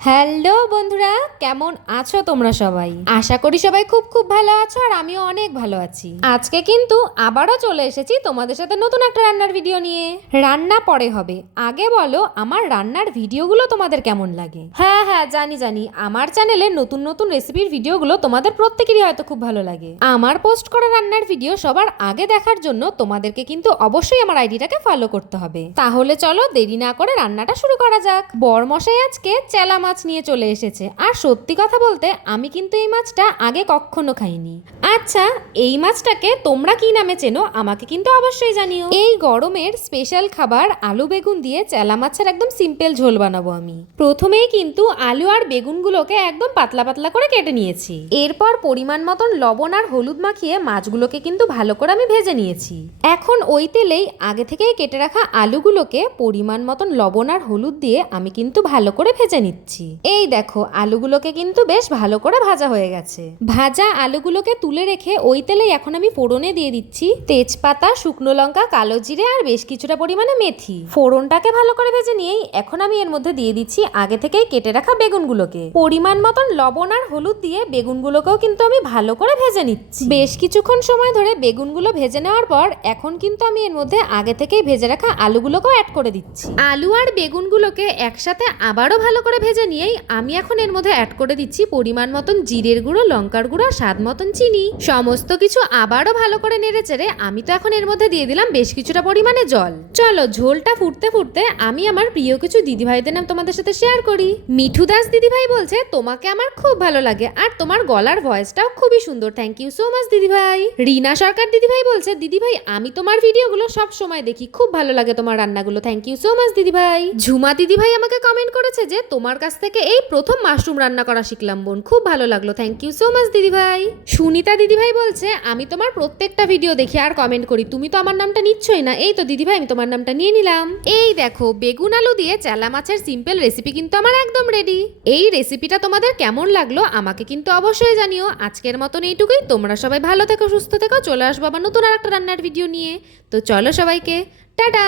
Hello বন্ধুরা, কেমন আছো তোমরা সবাই? আশা করি সবাই খুব খুব ভালো আছো, আর আমিও অনেক ভালো আছি। আজকে কিন্তু আবারও চলে এসেছি তোমাদের সাথে নতুন একটা রান্নার ভিডিও নিয়ে। রান্না পরে হবে, আগে বলো আমার রান্নার ভিডিওগুলো তোমাদের কেমন লাগে? হ্যাঁ হ্যাঁ, জানি জানি, আমার চ্যানেলে নতুন নতুন রেসিপির ভিডিওগুলো তোমাদের প্রত্যেকেরই হয়তো খুব ভালো লাগে। আমার পোস্ট করা রান্নার ভিডিও সবার আগে দেখার জন্য তোমাদেরকে কিন্তু অবশ্যই আমার আইডিটাকে ফলো করতে হবে। তাহলে চলো দেরি না করে রান্নাটা শুরু করা যাক। বরমশাই আজকে চেলা মাছ নিয়ে চলে এসেছে, আর সত্যি কথা বলতে আমি কিন্তু এই মাছটা আগে কখনো খাইনি। আচ্ছা, এই মাছটাকে তোমরা কি নামে চেনো আমাকে কিন্তু অবশ্যই জানিও। এই গরমের স্পেশাল খাবার আলু বেগুন দিয়ে চেলা মাছের একদম সিম্পল ঝোল বানাবো আমি। প্রথমেই কিন্তু আলু আর বেগুনগুলোকে একদম পাতলা পাতলা করে কেটে নিয়েছি। এরপর পরিমাণ মতন লবণ আর হলুদ মাখিয়ে মাছগুলোকে কিন্তু ভালো করে আমি ভেজে নিয়েছি। এখন ওই তেলেই আগে থেকেই কেটে রাখা আলুগুলোকে পরিমাণ মতন লবণ আর হলুদ দিয়ে আমি কিন্তু ভালো করে ভেজে নিচ্ছি। এই দেখো, আলুগুলোকে কিন্তু বেশ ভালো করে ভাজা হয়ে গেছে। ভাজা আলুগুলোকে তুলে রেখে ওই তেলেই এখন আমি ফোড়নে দিয়ে দিচ্ছি তেজপাতা, শুকনো লঙ্কা, কালো জিরে আর বেশ কিছুটা পরিমাণে মেথি। ফোড়নটাকে ভালো করে ভেজে নিয়েই এখন আমি এর মধ্যে দিয়ে দিচ্ছি আগে থেকেই কেটে রাখা বেগুনগুলোকে। পরিমাণ মতন লবণ আর হলুদ দিয়ে বেগুনগুলোকেও কিন্তু আমি ভালো করে ভেজে নিচ্ছি। বেশ কিছুক্ষণ সময় ধরে বেগুনগুলো ভেজে নেওয়ার পর এখন কিন্তু আমি এর মধ্যে আগে থেকেই ভেজে রাখা আলুগুলোকেও অ্যাড করে দিচ্ছি। আলু আর বেগুনগুলোকে একসাথে আবারও ভালো করে ভেজে নিয়েই আমি এখন এর মধ্যে অ্যাড করে দিচ্ছি পরিমাণ মতন জিরের গুঁড়ো, লঙ্কার গুঁড়ো, স্বাদ মতন চিনি। সমস্ত কিছু আবারও ভালো করে নেড়ে চেড়ে আমি তো এখন এর মধ্যে দিয়ে দিলাম বেশ কিছুটা পরিমাণে জল। চলো ঝোলটা ফুটতে ফুটতে আমি আমার প্রিয় কিছু দিদিভাইদের নাম তোমাদের সাথে শেয়ার করি। মিঠু দাস দিদিভাই বলছে তোমাকে আমার খুব ভালো লাগে, আর তোমার গলার ভয়েসটাও খুবই সুন্দর। থ্যাংক ইউ সো মাচ দিদিভাই। রিনা সরকার দিদিভাই বলছে দিদিভাই আমি তোমার ভিডিওগুলো সব সময় দেখি, খুব ভালো লাগে তোমার রান্নাগুলো। থ্যাংক ইউ সো মাচ দিদিভাই। ঝুমা দিদিভাই আমাকে কমেন্ট করেছে যে তোমার কাছ থেকে এই প্রথম মাশরুম রান্না করা শিখলাম বোন, খুব ভালো লাগলো। থ্যাংক ইউ সো মাচ দিদিভাই। সুনিতা দিদিভাই বলছে আমি তোমার প্রত্যেকটা ভিডিও দেখি আর কমেন্ট করি, তুমি তো আমার নামটা নিচ্ছই না। এই তো দিদিভাই, আমি তোমার নামটা নিয়ে নিলাম। এই দেখো, বেগুন আলু দিয়ে চেলা মাছের সিম্পল রেসিপি কিন্তু আমার একদম রেডি। এই রেসিপিটা তোমাদের কেমন লাগলো আমাকে কিন্তু অবশ্যই জানিও। আজকের মতন এইটুকুই, তোমরা সবাই ভালো থেকো, সুস্থ থেকো। চলে আসবো আবার নতুন আর একটা রান্নার ভিডিও নিয়ে। তো চলো সবাইকে টাটা।